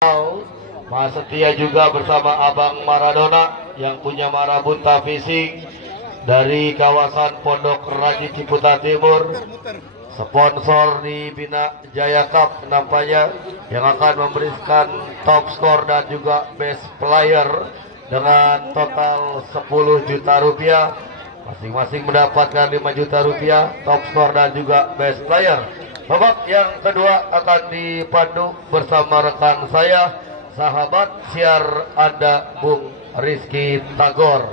Mas Setia juga bersama Abang Maradona yang punya marabunta fishing dari kawasan Pondok Raji Ciputat Timur. Sponsor di Bina Jaya Cup nampaknya yang akan memberikan top skor dan juga best player dengan total 10 juta rupiah. Masing-masing mendapatkan 5 juta rupiah, top skor dan juga best player. Babak yang kedua akan dipandu bersama rekan saya, sahabat siar Anda, Bung Rizky Tagor.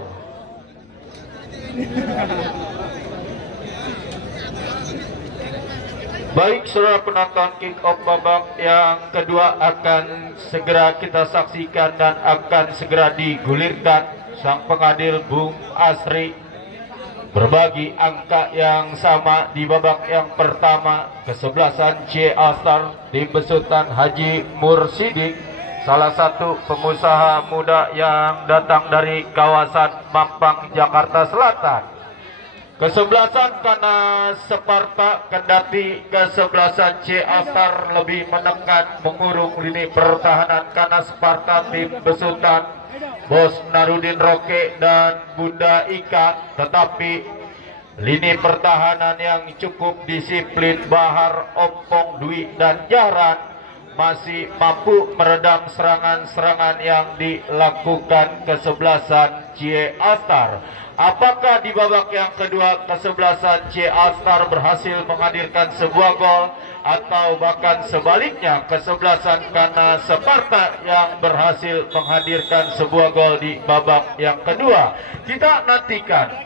Baik, saudara penonton, kick off babak yang kedua akan segera kita saksikan dan akan segera digulirkan. Sang pengadil Bung Asri berbagi angka yang sama di babak yang pertama. Kesebelasan C Astar di besutan Haji Mursidik, salah satu pengusaha muda yang datang dari kawasan Mampang, Jakarta Selatan. Kesebelasan karena Sparta, kendati kesebelasan C Astar lebih menekan mengurung lini pertahanan karena Sparta tim besutan Bos Narudin Roke dan Bunda Ika, tetapi lini pertahanan yang cukup disiplin Bahar, Ompong, Dwi dan Jaran masih mampu meredam serangan-serangan yang dilakukan kesebelasan C Astar. Apakah di babak yang kedua kesebelasan C Astar berhasil menghadirkan sebuah gol, atau bahkan sebaliknya kesebelasan karena Sparta yang berhasil menghadirkan sebuah gol di babak yang kedua? Kita nantikan.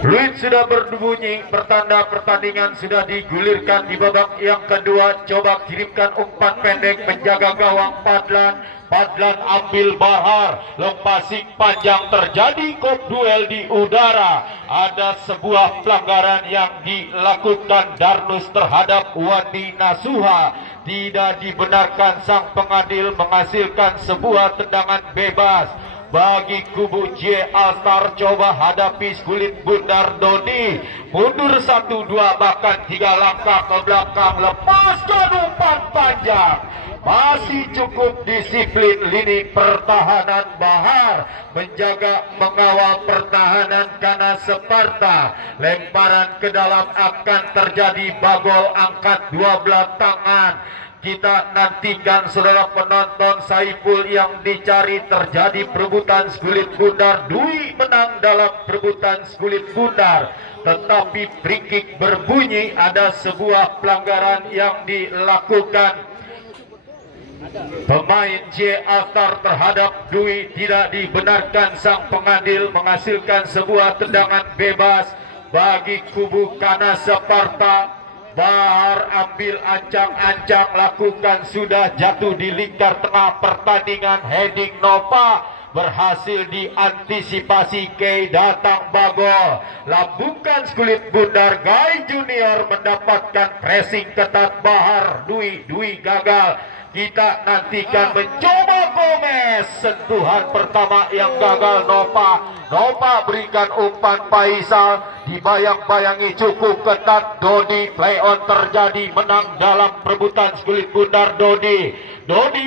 Fluid sudah berbunyi, pertanda pertandingan sudah digulirkan di babak yang kedua. Coba kirimkan umpan pendek menjaga gawang Padlan. Padlan ambil Bahar, lempasing panjang, terjadi kop duel di udara. Ada sebuah pelanggaran yang dilakukan Darnus terhadap Wandi Nasuha. Tidak dibenarkan, sang pengadil menghasilkan sebuah tendangan bebas bagi kubu J Astar. Coba hadapi kulit Bundar Dodi, mundur 1-2 bahkan 3 langkah ke belakang, lepaskan umpan panjang. Masih cukup disiplin lini pertahanan Bahar, menjaga mengawal pertahanan karena Sparta. Lemparan ke dalam akan terjadi, Bagol angkat 12 tangan. Kita nantikan, saudara penonton, Saiful yang dicari, terjadi perebutan kulit Bundar. Dwi menang dalam perebutan kulit Bundar, tetapi free kick berbunyi. Ada sebuah pelanggaran yang dilakukan pemain J Astar terhadap Dwi. Tidak dibenarkan, sang pengadil menghasilkan sebuah tendangan bebas bagi kubu Kana Sparta. Bahar ambil ancang-ancang, lakukan, sudah jatuh di lingkar tengah pertandingan. Heading Nova berhasil diantisipasi, Kei datang Bagol, lambungkan kulit Bundar. Gai Junior mendapatkan pressing ketat Bahar. Dwi gagal. Kita nantikan, mencoba Gomez, sentuhan pertama yang gagal. Nova berikan umpan Faisal, dibayang-bayangi cukup ketat. Dodi, play on terjadi, menang dalam perebutan kulit Bundar. Dodi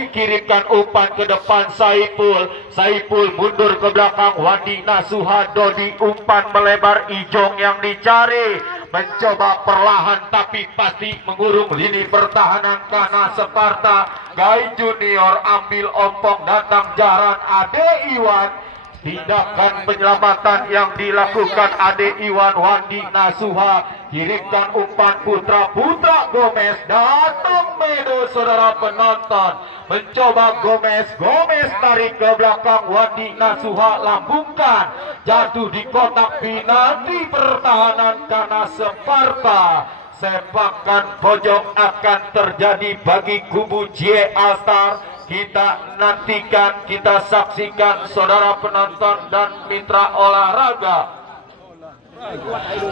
kirimkan umpan ke depan Saiful mundur ke belakang. Wandi Nasuha, Dodi umpan melebar. Ijong yang dicari, mencoba perlahan tapi pasti mengurung lini pertahanan karena Sparta. Gai Junior ambil Ompong, datang Jaran. Ade Iwan, tindakan penyelamatan yang dilakukan Ade Iwan. Wandi Nasuha kirimkan umpan Putra Gomez, datang Medo, saudara penonton, mencoba Gomez tarik ke belakang. Wandi Nasuha lambungkan, jatuh di kotak penalti pertahanan karena Sparta. Sepakan pojok akan terjadi bagi kubu J Astar. Kita nantikan, kita saksikan, saudara penonton dan mitra olahraga.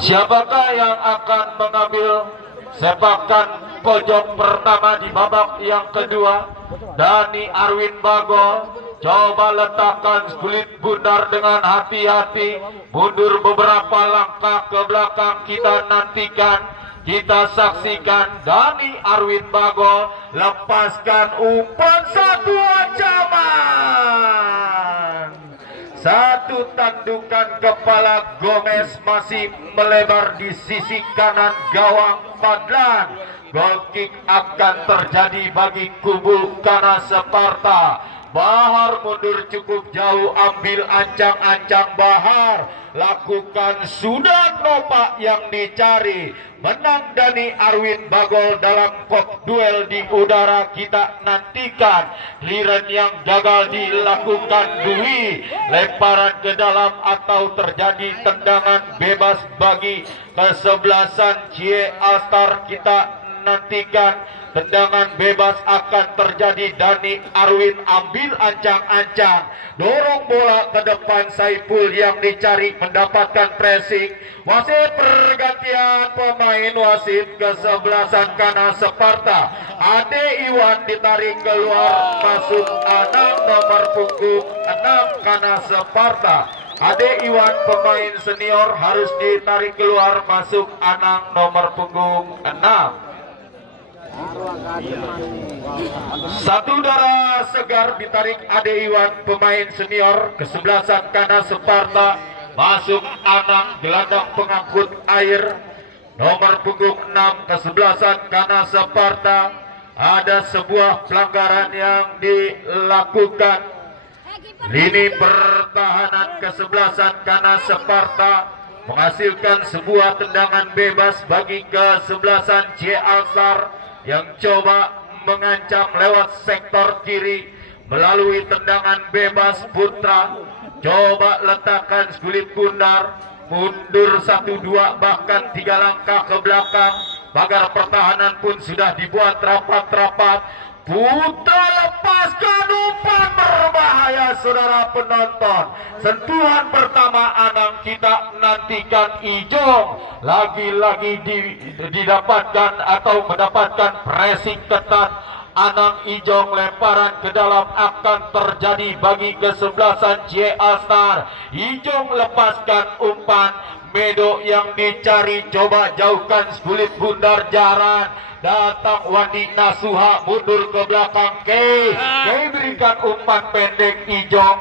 Siapakah yang akan mengambil sepakan pojok pertama di babak yang kedua? Dani Arwin Bagol, coba letakkan kulit Bundar dengan hati-hati, mundur beberapa langkah ke belakang. Kita nantikan kita saksikan Dani Arwin Bagol lepaskan umpan satu ancaman. Satu tandukan kepala Gomez masih melebar di sisi kanan gawang Fadlan. Goal kick akan terjadi bagi kubu Kana Sparta. Bahar mundur cukup jauh, ambil ancang-ancang Bahar, lakukan sudah nopak yang dicari. Menang Dani Arwin Bagol dalam kok duel di udara. Kita nantikan clearance yang gagal dilakukan Dwi, lemparan ke dalam atau terjadi tendangan bebas bagi kesebelasan Cie Alstar. Kita nantikan tendangan bebas akan terjadi. Dani Arwin ambil ancang-ancang, dorong bola ke depan. Saiful yang dicari mendapatkan pressing. Wasit pergantian pemain, wasit kesebelasan Kana Sparta. Ade Iwan ditarik keluar, masuk Anang nomor punggung 6 Kana Sparta. Ade Iwan pemain senior harus ditarik keluar, masuk Anang nomor punggung 6. Satu darah segar ditarik Ade Iwan pemain senior kesebelasan Kana Sparta, masuk Anang gelandang pengangkut air nomor punggung 6 kesebelasan Kana Sparta. Ada sebuah pelanggaran yang dilakukan. Lini pertahanan kesebelasan Kana Sparta menghasilkan sebuah tendangan bebas bagi kesebelasan Cie Alstar yang coba mengancam lewat sektor kiri melalui tendangan bebas. Putra coba letakkan kulit bundar, mundur 1-2 bahkan 3 langkah ke belakang. Pagar pertahanan pun sudah dibuat rapat-rapat. Putra lepaskan umpan berbahaya, saudara penonton. Sentuhan pertama Anang, kita nantikan Ijong lagi-lagi didapatkan atau mendapatkan pressing ketat. Anang Ijong lemparan ke dalam akan terjadi bagi kesebelasan Cie Alstar. Ijong lepaskan umpan, Medo yang dicari coba jauhkan kulit bundar jaran. Datang Wandi Nasuha, mundur ke belakang Kei berikan umpan pendek Ijong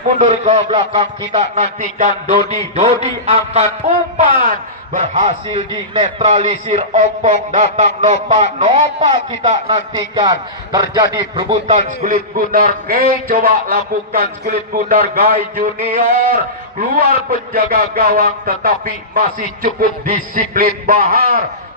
mundur ke belakang. Kita nantikan Dodi angkat umpan, berhasil dinetralisir. Ompong datang Nopa kita nantikan terjadi perebutan kulit bundar. Kei coba lambungkan kulit bundar Gai Junior, keluar penjaga gawang tetapi masih cukup disiplin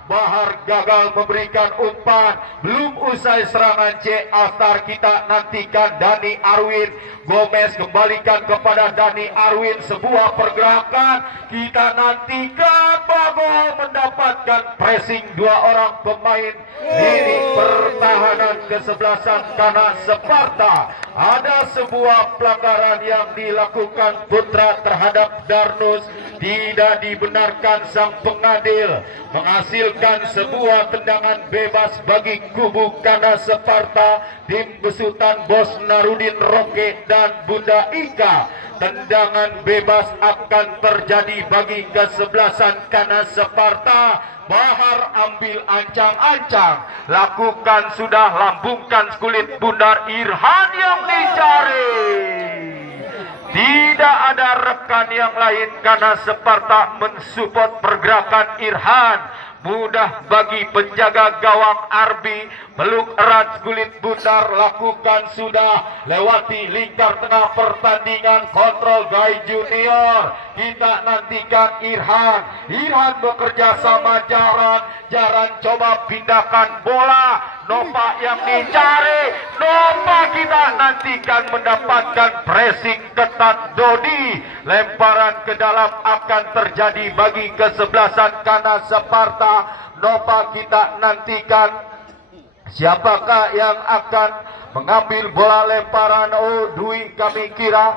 Bahar gagal memberikan umpan. Belum usai serangan Cie Alstar, kita nantikan Dani Arwin. Gomez kembalikan kepada Dani Arwin, sebuah pergerakan. Kita nantikan Bagol mendapatkan pressing 2 orang pemain ini pertahanan kesebelasan Kana Sparta. Ada sebuah pelanggaran yang dilakukan Putra terhadap Darnus. Tidak dibenarkan sang pengadil, menghasilkan sebuah tendangan bebas bagi kubu Kana Sparta. Tim besutan Bos Narudin Roke dan Bunda Ika. Tendangan bebas akan terjadi bagi kesebelasan Kana Sparta. Bahar ambil ancang-ancang, lakukan sudah, lambungkan kulit bundar. Irhan yang dicari. Tidak ada rekan yang lain karena Sparta mensupport pergerakan Irhan. Mudah bagi penjaga gawang Arbi, peluk erat kulit bundar, lakukan sudah, lewati lingkar tengah pertandingan, kontrol Gai Junior. Kita nantikan Irhan bekerja sama Jaran coba pindahkan bola. Nova yang dicari, Nova kita nantikan mendapatkan pressing ketat Dodi. Lemparan ke dalam akan terjadi bagi kesebelasan Kana Sparta. Nova kita nantikan siapakah yang akan mengambil bola lemparan. Dwi kami kira.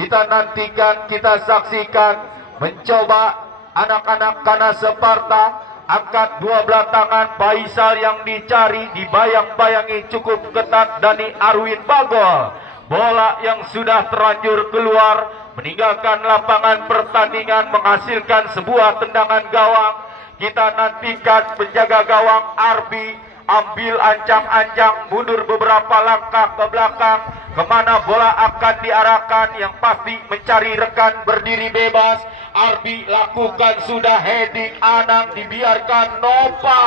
Kita nantikan, kita saksikan mencoba anak-anak Kana Sparta. Angkat 2 belah tangan, Faisal yang dicari, dibayang-bayangi cukup ketat Dani Arwin Bagol. Bola yang sudah terlanjur keluar meninggalkan lapangan pertandingan, menghasilkan sebuah tendangan gawang. Kita nantikan penjaga gawang Arbi ambil ancang-ancang, mundur beberapa langkah ke belakang. Kemana bola akan diarahkan? Yang pasti mencari rekan berdiri bebas. Arbi lakukan sudah heading, Anang dibiarkan Nova.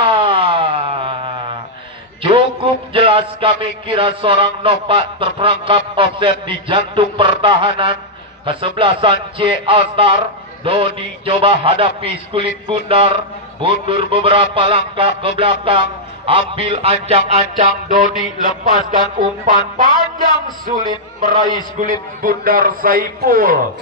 Cukup jelas kami kira seorang Nova terperangkap offset di jantung pertahanan. Kesebelasan C Alstar, Dodi coba hadapi Skulit Bundar, mundur beberapa langkah ke belakang, ambil ancang-ancang, Dodi lepaskan umpan panjang, sulit meraih Skulit Bundar Saipul.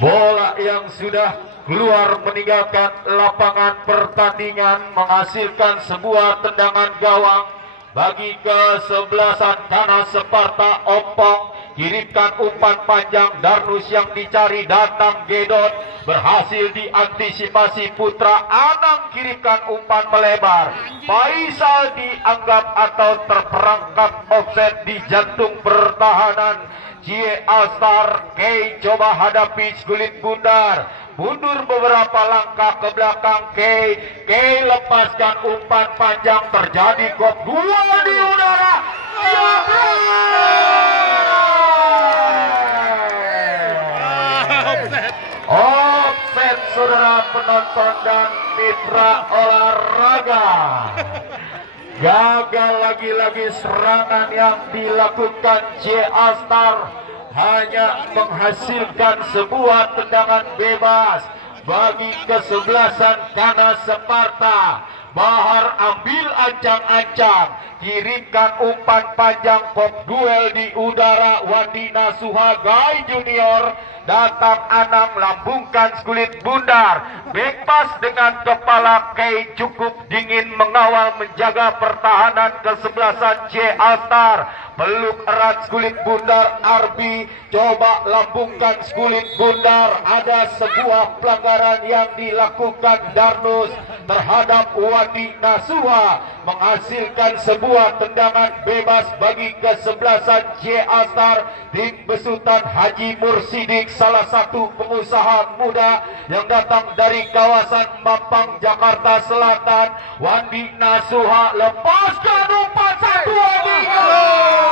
Bola yang sudah keluar meninggalkan lapangan pertandingan menghasilkan sebuah tendangan gawang bagi kesebelasan Kana Sparta. Opong kirimkan umpan panjang, Darnus yang dicari datang, Gedot berhasil diantisipasi Putra. Anang kirimkan umpan melebar, Faisal dianggap atau terperangkap offset di jantung pertahanan. Cie Alstar, Kei coba hadapi Skulit Bundar, mundur beberapa langkah ke belakang. Kei lepaskan umpan panjang, terjadi kop 2 di udara. Offset saudara penonton dan mitra olahraga. Gagal lagi-lagi serangan yang dilakukan J Alstar, hanya menghasilkan sebuah tendangan bebas bagi kesebelasan Kana Sparta. Bahar ambil ancang-ancang, kirimkan umpan panjang, pop duel di udara. Wandi Nasuha Gai Junior datang, Anam lambungkan Skulit Bundar, bebas dengan kepala. Kei cukup dingin mengawal menjaga pertahanan kesebelasan C Alstar. Peluk erat Skulit Bundar. Arbi coba lambungkan Skulit Bundar. Ada sebuah pelanggaran yang dilakukan Darnus terhadap Wandi Nasuha, menghasilkan sebuah tendangan bebas bagi kesebelasan C Alstar. Tim besutan Haji Mursidik, salah satu pengusaha muda yang datang dari kawasan Mampang, Jakarta Selatan. Wandi Nasuha lepaskan umpan 1-2-3.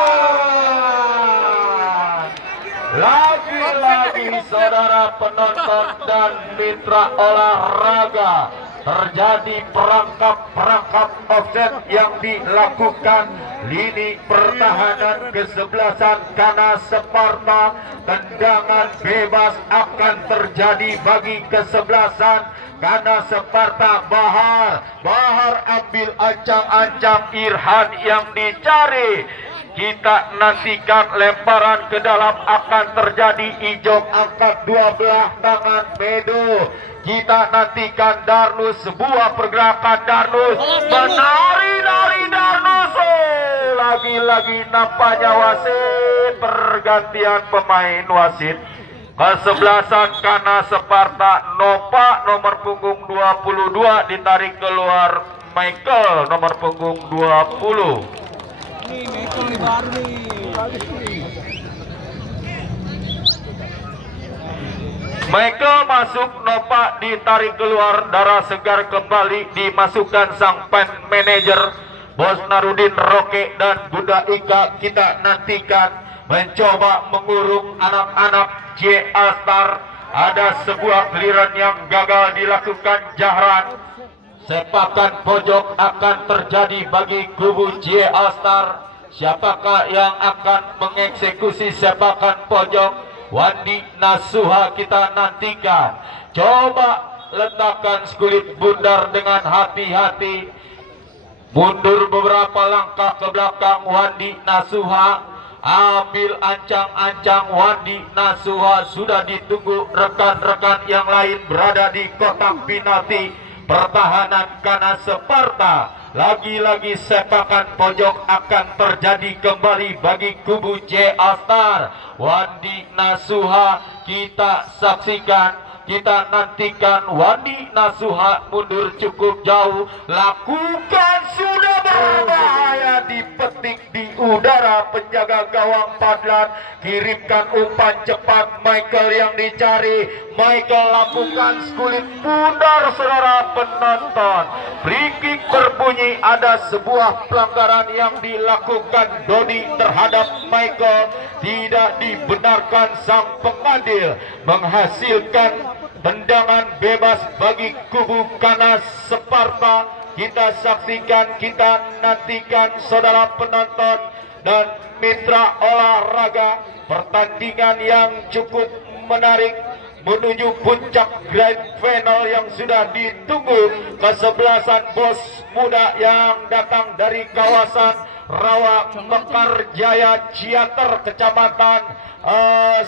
Lagi-lagi saudara penonton dan mitra olahraga, terjadi perangkap offset yang dilakukan lini pertahanan kesebelasan Kana Sparta. Tendangan bebas akan terjadi bagi kesebelasan Kana Sparta. Bahar ambil ancang-ancang, Irhan yang dicari. Kita nantikan lemparan ke dalam akan terjadi. Ijok angkat dua belah tangan, Medo. Kita nantikan Darnus, sebuah pergerakan Darnus, menari dari Darnus. Lagi-lagi nampaknya wasit, pergantian pemain wasit. Kesebelasan Kana Sparta, Nova nomor punggung 22 ditarik keluar Michael nomor punggung 20. Michael masuk, Nova ditarik keluar, darah segar kembali dimasukkan sang pen manajer Bos Narudin Roke dan Bunda Ika. Kita nantikan mencoba mengurung anak-anak J Alstar. Ada sebuah giliran yang gagal dilakukan Jahran. Sepakan pojok akan terjadi bagi kubu J Alstar. Siapakah yang akan mengeksekusi sepakan pojok? Wandi Nasuha kita nantikan. Coba letakkan Skulit Bundar dengan hati-hati. Mundur beberapa langkah ke belakang Wandi Nasuha. Ambil ancang-ancang Wandi Nasuha. Sudah ditunggu rekan-rekan yang lain berada di kotak penalti pertahanan Kana Sparta. Lagi-lagi sepakan pojok akan terjadi kembali bagi kubu J Alstar. Wandi Nasuha kita saksikan, kita nantikan. Wandi Nasuha mundur cukup jauh, lakukan sudah berbahaya di cantik di udara. Penjaga gawang Padlan kirimkan umpan cepat. Michael yang dicari. Michael lakukan skulit bundar, saudara penonton. Free kick berbunyi, ada sebuah pelanggaran yang dilakukan Dodi terhadap Michael. Tidak dibenarkan sang pengadil, menghasilkan tendangan bebas bagi kubu Kanas Sparta. Kita saksikan, kita nantikan, saudara penonton dan mitra olahraga, pertandingan yang cukup menarik menuju puncak grand final yang sudah ditunggu. Kesebelasan bos muda yang datang dari kawasan Rawa Mekar Jaya Ciater, Kecamatan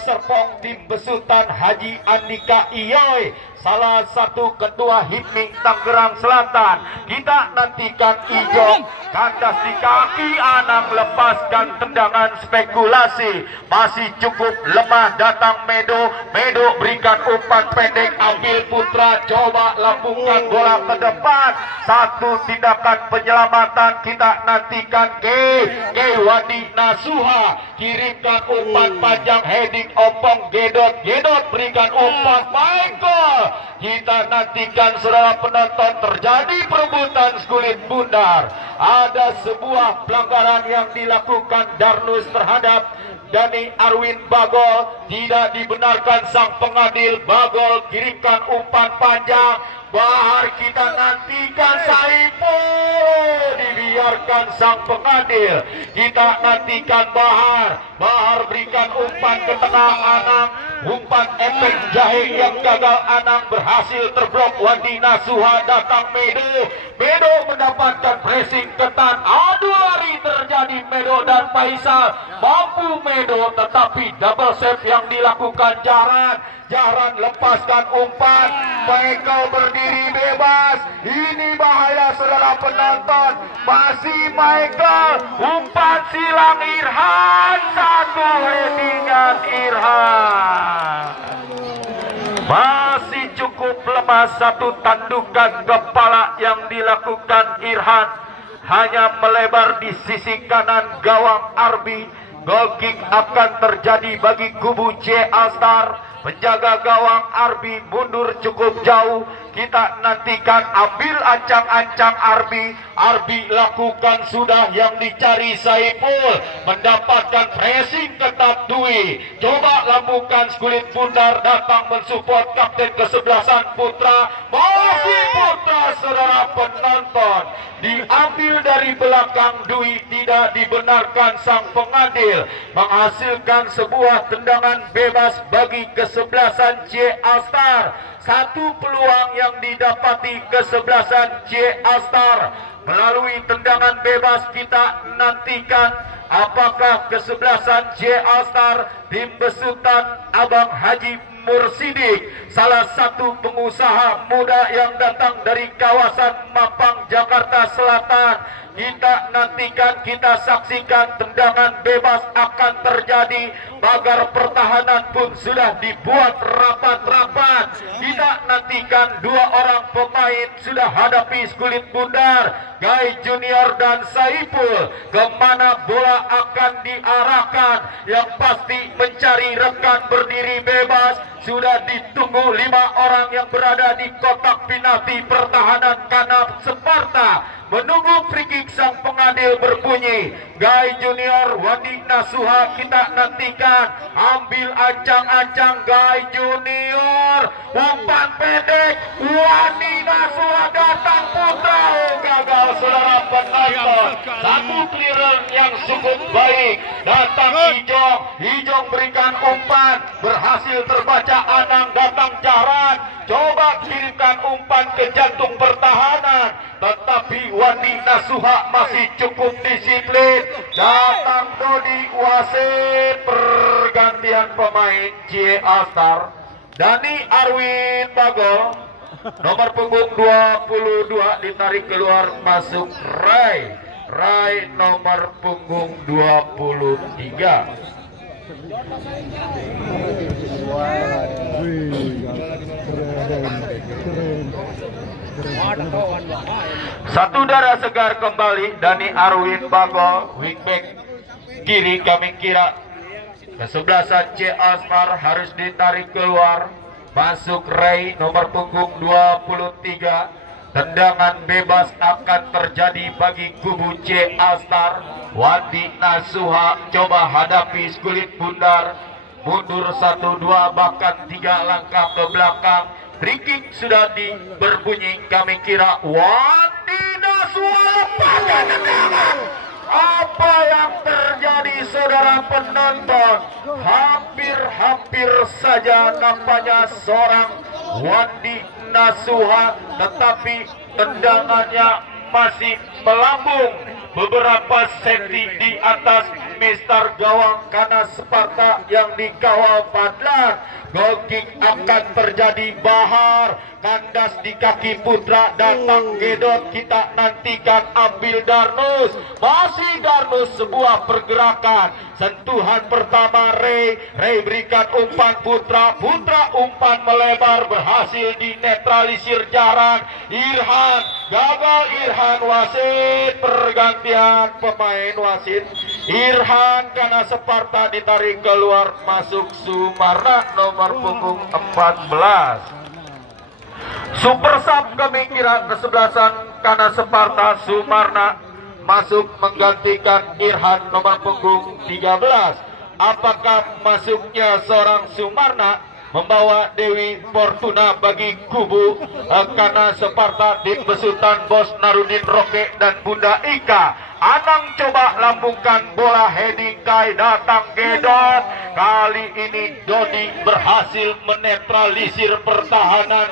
Serpong, tim besutan Haji Andika Iyoy, salah satu ketua HIPMI Tangerang Selatan. Kita nantikan Ijong kandas di kaki Anang, lepaskan tendangan spekulasi, masih cukup lemah datang Medo. Medo berikan umpan pendek, ambil Putra, coba lambungkan bola ke depan. Satu tindakan penyelamatan, kita nantikan Wadi Nasuha, kirimkan umpan panjang, heading opong Gedot. Gedot berikan umpan Michael. Kita nantikan, saudara penonton, terjadi perebutan skulit bundar. Ada sebuah pelanggaran yang dilakukan Darnus terhadap Dani Arwin Bagol. Tidak dibenarkan sang pengadil. Bagol kirimkan umpan panjang. Bahar kita nantikan, Saiful dibiarkan sang pengadil. Kita nantikan Bahar. Bahar berikan umpan ke tengah Anang. Umpan efek jahe yang gagal Anang berhasil terblok. Wadi Nasuha, datang Medo. Medo mendapatkan pressing ketat. Adu lari terjadi, Medo dan Faisal. Mampu Medo, tetapi double save yang dilakukan Jahran. Jahran lepaskan umpan. Michael berdiri bebas. Ini bahaya, saudara penonton. Masih Michael. Umpan silang Irhan. Satu headingan Irhan. Masih cukup lemah, satu tandukan kepala yang dilakukan Irhan. Hanya melebar di sisi kanan gawang Arbi. Goal kick akan terjadi bagi kubu C Alstar. Penjaga gawang Arbi mundur cukup jauh. Kita nantikan, ambil ancang-ancang Arbi. Arbi lakukan sudah yang dicari Saiful. Mendapatkan pressing ketat Dwi. Coba lambungkan skulit bundar, datang mensupport kapten kesebelasan Putra. Masih Putra, saudara penonton. Diambil dari belakang Dwi, tidak dibenarkan sang pengadil. Menghasilkan sebuah tendangan bebas bagi kesebelasan C Alstar. Satu peluang yang didapati kesebelasan C Alstar. Melalui tendangan bebas kita nantikan apakah kesebelasan C Alstar, tim besutan Abang Haji Mursidik, salah satu pengusaha muda yang datang dari kawasan Mampang, Jakarta Selatan. Kita nantikan, kita saksikan tendangan bebas akan terjadi. Pagar pertahanan pun sudah dibuat rapat-rapat. Kita nantikan, dua orang pemain sudah hadapi skulit bundar. Guy Junior dan Saiful. Kemana bola akan diarahkan? Yang pasti mencari rekan berdiri bebas. Sudah ditunggu 5 orang yang berada di kotak penalti pertahanan Kanas Sparta. Menunggu free kick sang pengadil berbunyi. Guy Junior, Wadi Nasuha, kita nantikan. Ambil ancang-ancang Guy Junior. Umpan pendek. Wadi Nasuha, datang Putra. Gagal, saudara penonton. Satu clearance yang cukup baik. Datang Ijong. Ijong berikan umpan. Berhasil terbaca Anang, datang Jahran. Coba kirimkan umpan ke jantung pertahanan. Tetapi Wadi Nasuha masih cukup disiplin. Datang Dodi, wasit. Pergantian pemain C Alstar. Dani Arwin Bagol, nomor punggung 22, ditarik keluar, masuk Rai. Rai nomor punggung 23. Satu darah segar kembali Dani Arwin Bago, wingback kiri kami kira. Kesebelasan C Asmar harus ditarik keluar. Masuk Ray nomor punggung 23. Tendangan bebas akan terjadi bagi kubu C Astar. Wandi Nasuha coba hadapi kulit bundar. Mundur 1-2 bahkan 3 langkah ke belakang. Free kick sudah berbunyi, kami kira Wandi Nasuha lepaskan tendangan. Apa yang terjadi saudara penonton? Hampir saja nampaknya seorang Wandi Nasuha, tetapi tendangannya masih melambung beberapa senti di atas Mister gawang Kana Sparta yang dikawal Padlan. Goal kick akan terjadi. Bahar kandas di kaki putra, datang Gedot, kita nantikan ambil Darnus, masih Darnus, sebuah pergerakan. Sentuhan pertama Ray berikan umpan putra umpan melebar, berhasil dinetralisir jarak. Irhan gagal, wasit, pergantian pemain wasit. Irhan Kana Sparta ditarik keluar, masuk Sumarna nomor punggung 14. Super sub kami kira kesebelasan Kana Sparta, Sumarna masuk menggantikan Irhan nomor punggung 13. Apakah masuknya seorang Sumarna membawa Dewi Fortuna bagi kubu Kana Sparta di besutan Bos Narudin Roke dan Bunda Ika? Anang coba lambungkan bola, heading Kai, datang Gedot. Kali ini Dodi berhasil menetralisir pertahanan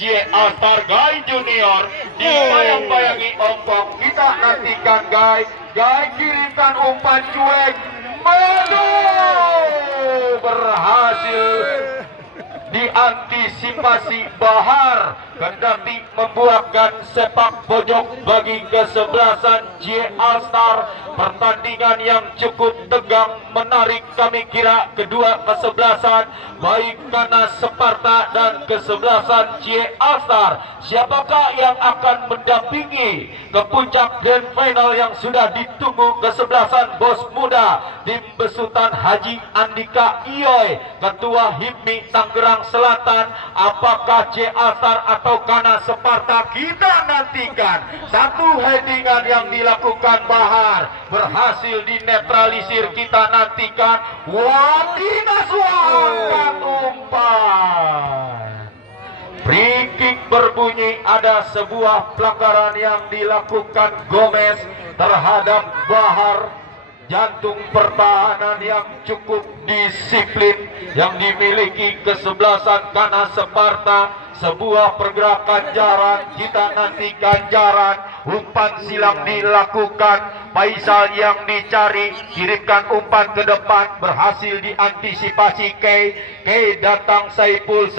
C Astar. Gai Junior dibayang-bayangi ompong, kita nantikan Gai kirimkan umpan cuek, maju, berhasil diantisipasi Bahar, kendati membuahkan sepak pojok bagi kesebelasan J Astar. Pertandingan yang cukup tegang, menarik kami kira kedua kesebelasan, baik Kana Sparta dan kesebelasan J Astar. Siapakah yang akan mendampingi ke puncak grand final yang sudah ditunggu kesebelasan Bos Muda tim besutan Haji Andika Iyoy, Ketua HIPMI Tangerang Selatan? Apakah J Astar atau Kana Sparta? Kita nantikan. Satu headingan yang dilakukan Bahar berhasil dinetralisir, kita nantikan. Wandi Nasuha umpan. Free kick berbunyi, ada sebuah pelanggaran yang dilakukan Gomez terhadap Bahar. Jantung pertahanan yang cukup disiplin yang dimiliki kesebelasan Kana Sparta. Sebuah pergerakan jaran, kita nantikan jaran. Umpan silang dilakukan, Faisal yang dicari, kirimkan umpan ke depan, berhasil diantisipasi Kay datang Saiful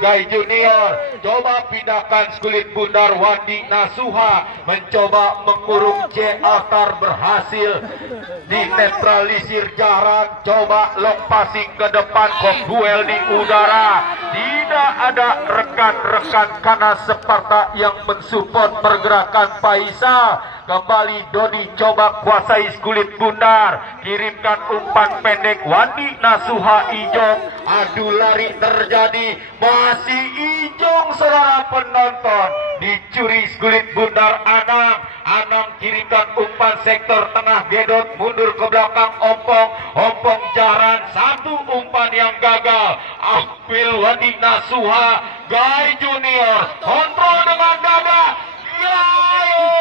Gai Junior, coba pindahkan kulit bundar. Wandi Nasuha mencoba mengurung C Astar, berhasil dinetralisir jarak, coba long passing ke depan, duel di udara. Tidak ada rekan-rekan Kana Sparta yang mensupport pergerakan Faisal. Kembali Dodi coba kuasai kulit bundar, kirimkan umpan pendek. Wandi Nasuha Ijong, adu lari terjadi, masih Ijong saudara penonton, dicuri kulit bundar Anang kirimkan umpan sektor tengah. Gedot mundur ke belakang, ompong jaran, satu umpan yang gagal. Akbil Wandi Nasuha, Gai Junior kontrol dengan dada.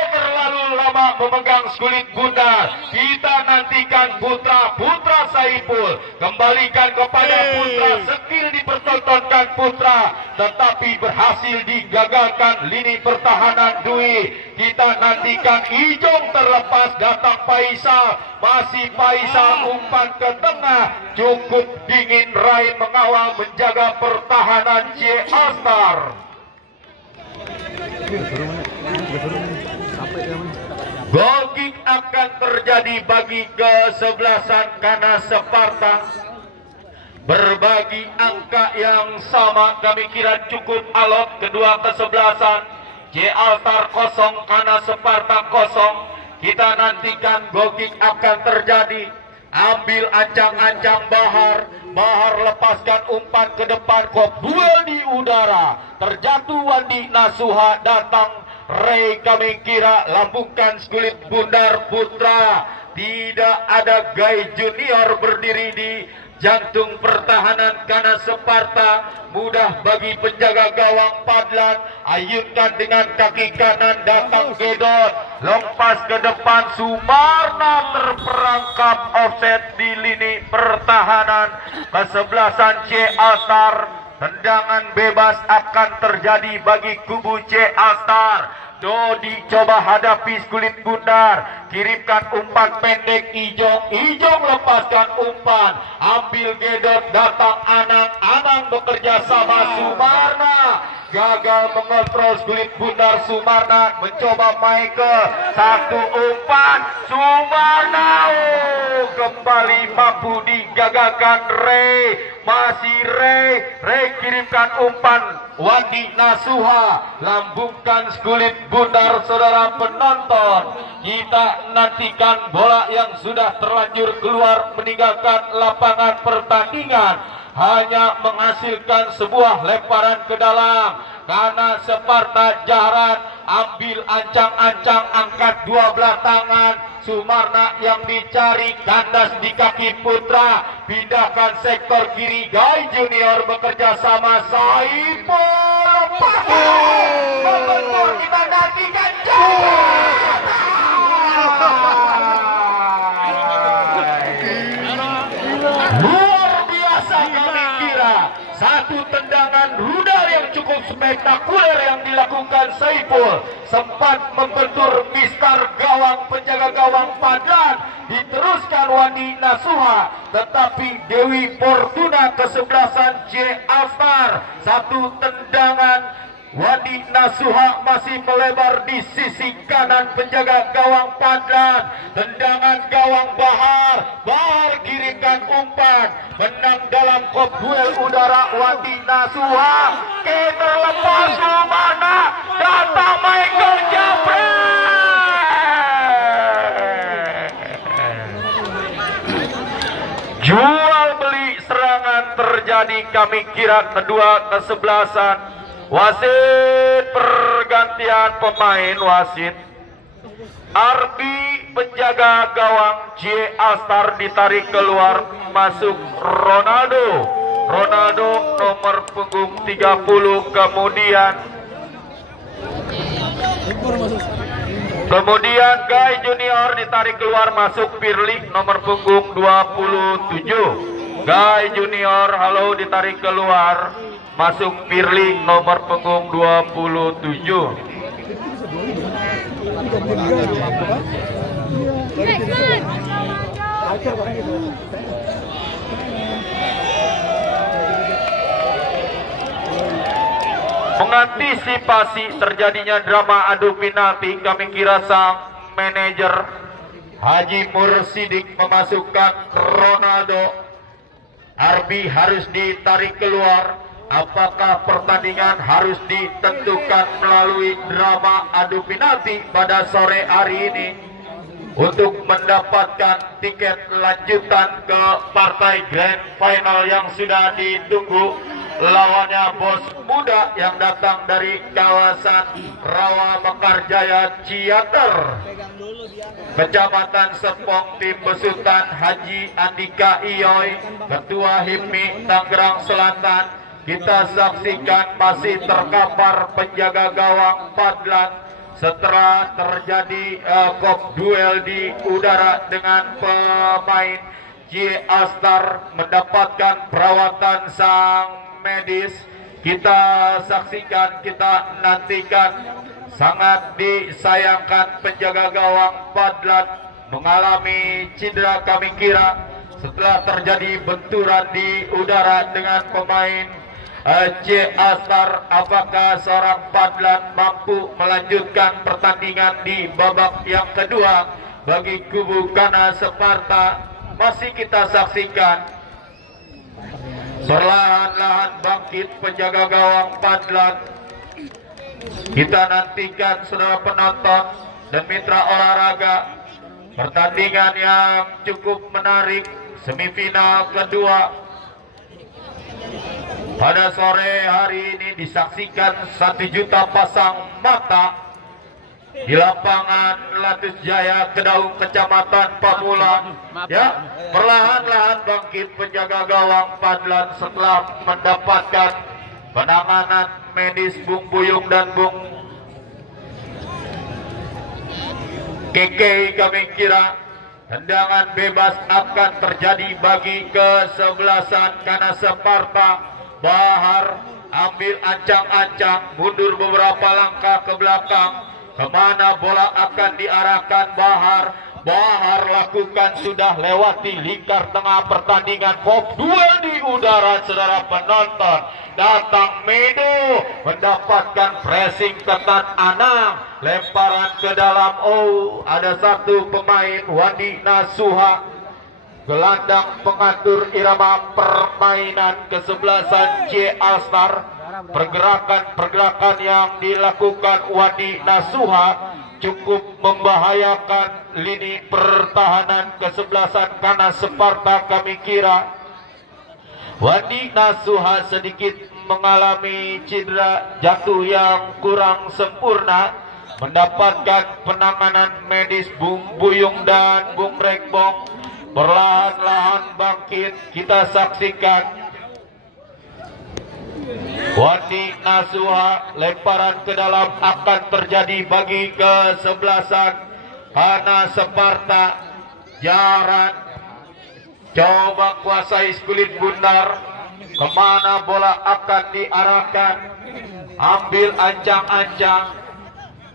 Terlalu lama memegang kulit bundar. Kita nantikan Putra Saiful, kembalikan kepada Putra. Skill dipertontonkan Putra, tetapi berhasil digagalkan lini pertahanan Dwi. Kita nantikan Ijong terlepas, datang Faisal, masih Faisal, umpan ke tengah, cukup dingin. Rai mengawal menjaga pertahanan C Astar. Goal kick akan terjadi bagi kesebelasan Kana Sparta. berbagi angka yang sama, kami kira cukup alot. Kedua kesebelasan J Altar 0, Kana Sparta 0. Kita nantikan gokik akan terjadi. Ambil ancang-ancang Bahar lepaskan umpan ke depan, kop duel di udara, terjatuh Wandi Nasuha, datang Ray kami kira, lambungkan Skulit Bundar Putra. Tidak ada Gai Junior berdiri di jantung pertahanan Kana Sparta. Mudah bagi penjaga gawang Padlan, ayunkan dengan kaki kanan, datang Gedot, lompas ke depan, Sumarna terperangkap offset di lini pertahanan kesebelasan C Altar. Tendangan bebas akan terjadi bagi kubu C Altar. Dodi coba hadapi Skulit Bundar, kirimkan umpan pendek Ijong lepaskan umpan, ambil Gedot, datang Anang bekerja sama Sumarna, gagal mengontrol Skulit Bundar. Sumarna mencoba Michael, satu umpan Sumarna, kembali mampu digagalkan Ray. Masih Ray kirimkan umpan Wandi Nasuha, lambungkan Skulit Bundar. Saudara penonton, kita nantikan bola yang sudah terlanjur keluar meninggalkan lapangan pertandingan, hanya menghasilkan sebuah lemparan ke dalam. Kana Sparta Jahran ambil ancang-ancang, angkat dua belah tangan. Sumarna yang dicari, kandas di kaki Putra, pindahkan sektor kiri. Gai Junior bekerja sama Saipul, membentur, kita nantikan luar biasa kami kira. Satu tendangan rudal yang cukup spektakuler yang dilakukan Saipul, sempat membentur mister gawang penjaga gawang Padlan. Diteruskan Wandi Nasuha, tetapi Dewi Fortuna kesebelasan J Altar. Satu tendangan Wandi Nasuha masih melebar di sisi kanan penjaga gawang Padlan. Tendangan gawang Bahar kirimkan umpan, menang dalam kop duel udara Wandi Nasuha. Kita lepas Sumarna, datang Michael Japri. Jual beli serangan terjadi, kami kira kedua kesebelasan. Wasit pergantian pemain, wasit Arbi penjaga gawang J Altar ditarik keluar, masuk Ronaldo nomor punggung 30. Kemudian Gai Junior ditarik keluar, masuk Firly nomor punggung 27. Gai Junior halo ditarik keluar, masuk Firly nomor punggung 27. Mengantisipasi terjadinya drama adu penalti, kami kira sang manajer Haji Mursidik memasukkan Ronaldo. Arbi harus ditarik keluar. Apakah pertandingan harus ditentukan melalui drama adu penalti pada sore hari ini untuk mendapatkan tiket lanjutan ke partai Grand Final yang sudah ditunggu? Lawannya Bos Muda yang datang dari kawasan Rawa Mekarjaya Ciater, Kecamatan Serpong, tim besutan Haji Andika Iyoy, Ketua HIPMI Tangerang Selatan. Kita saksikan masih terkapar penjaga gawang Padlan setelah terjadi kop duel di udara dengan pemain J Altar, mendapatkan perawatan sang medis. Kita saksikan, kita nantikan. Sangat disayangkan penjaga gawang Padlan mengalami cedera, kami kira setelah terjadi benturan di udara dengan pemain J Altar. Apakah seorang Padlan mampu melanjutkan pertandingan di babak yang kedua bagi kubu Kana Sparta? Masih kita saksikan. Perlahan-lahan bangkit penjaga gawang Padlan. Kita nantikan saudara penonton dan mitra olahraga, pertandingan yang cukup menarik, semifinal kedua pada sore hari ini disaksikan 1 juta pasang mata di lapangan Latus Jaya, Kedaung, Kecamatan Pamulan. Ya, perlahan-lahan bangkit penjaga gawang Padlan setelah mendapatkan penanganan medis Bung Buyung dan Bung Keke. Kami kira tendangan bebas akan terjadi bagi kesebelasan Kanaseparta. Bahar ambil ancang-ancang, mundur beberapa langkah ke belakang. Kemana bola akan diarahkan Bahar? Bahar lakukan sudah lewati lingkar tengah pertandingan. Duel di udara saudara penonton. Datang Medo mendapatkan pressing ketat Anang. Lemparan ke dalam. Oh, ada satu pemain Wandi Nasuha, gelandang pengatur irama permainan kesebelasan J Alstar. Pergerakan-pergerakan yang dilakukan Wandi Nasuha cukup membahayakan lini pertahanan kesebelasan Kanaseparta. Kami kira Wandi Nasuha sedikit mengalami cedera jatuh yang kurang sempurna, mendapatkan penanganan medis Bung Buyung dan Bung Rekbong. Perlahan-lahan bangkit, kita saksikan Wandi Nasuha, lemparan ke dalam akan terjadi bagi kesebelasan Kanaseparta. Jaran coba kuasai kulit bundar. Kemana bola akan diarahkan? Ambil ancang-ancang,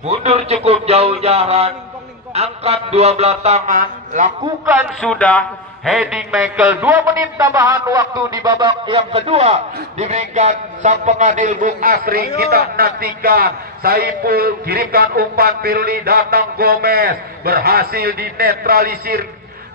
mundur cukup jauh Jaran. Angkat dua belah tangan, lakukan sudah heading Michael. 2 menit tambahan waktu di babak yang kedua diberikan sang pengadil Bung Asri. Kita nantikan Saipul kirimkan umpan, Pirli datang, Gomez berhasil dinetralisir.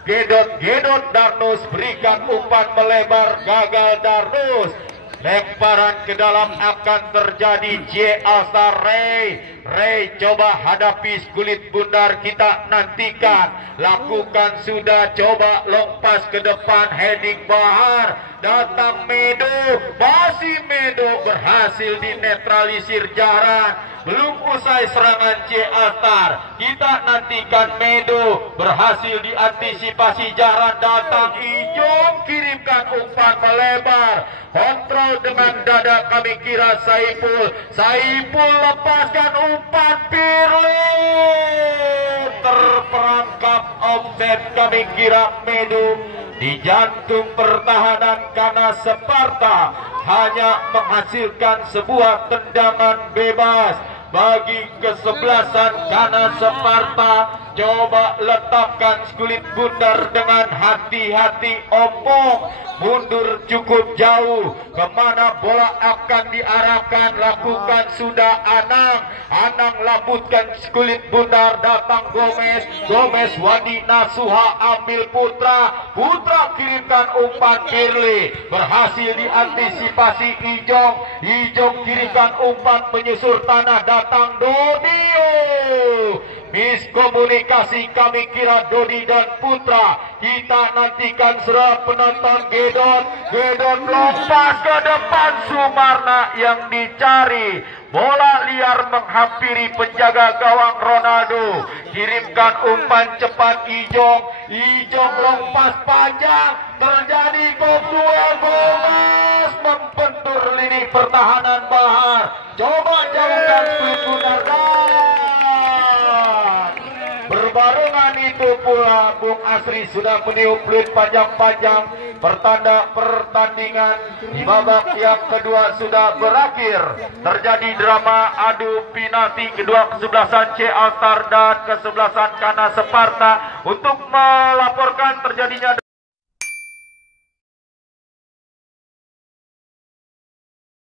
Gedot Darnus berikan umpan melebar, gagal Darnus. Lemparan ke dalam akan terjadi. J Alstar Ray coba hadapi kulit bundar. Kita nantikan, lakukan sudah, coba lompas ke depan, heading Bahar. Datang Medo, masih Medo berhasil dinetralisir Jaran. Belum usai serangan J Alstar, kita nantikan Medo berhasil diantisipasi Jaran. Datang Ijong, kirimkan umpan melebar, kontrol dengan dada. Kami kira Saipul lepaskan umpan, Pirli terperangkap offset. Kami kira Medo di jantung pertahanan Kanaseparta hanya menghasilkan sebuah tendangan bebas bagi kesebelasan Kanaseparta. Coba letakkan kulit bundar dengan hati-hati, ompong, mundur cukup jauh. Kemana bola akan diarahkan? Lakukan sudah Anang lambutkan kulit bundar. Datang Gomez Wandi Nasuha ambil Putra kirimkan umpan, Pirli berhasil diantisipasi Ijong kirimkan umpan menyusur tanah. Datang Dodio, miskomunikasi. Kami kira Dodi dan Putra. Kita nantikan serap penonton. Gedot lompas ke depan, Sumarna yang dicari. Bola liar menghampiri penjaga gawang Ronaldo. Kirimkan umpan cepat Ijong lompas panjang. Terjadi duel. Gomez membentur lini pertahanan Bahar. Coba jauhkan kulit bundar. Berbarengan itu pula Bung Asri sudah meniup peluit panjang-panjang. Pertanda pertandingan di babak yang kedua sudah berakhir. Terjadi drama adu penalti kedua kesebelasan C Alstar dan kesebelasan Kanaseparta. Untuk melaporkan terjadinya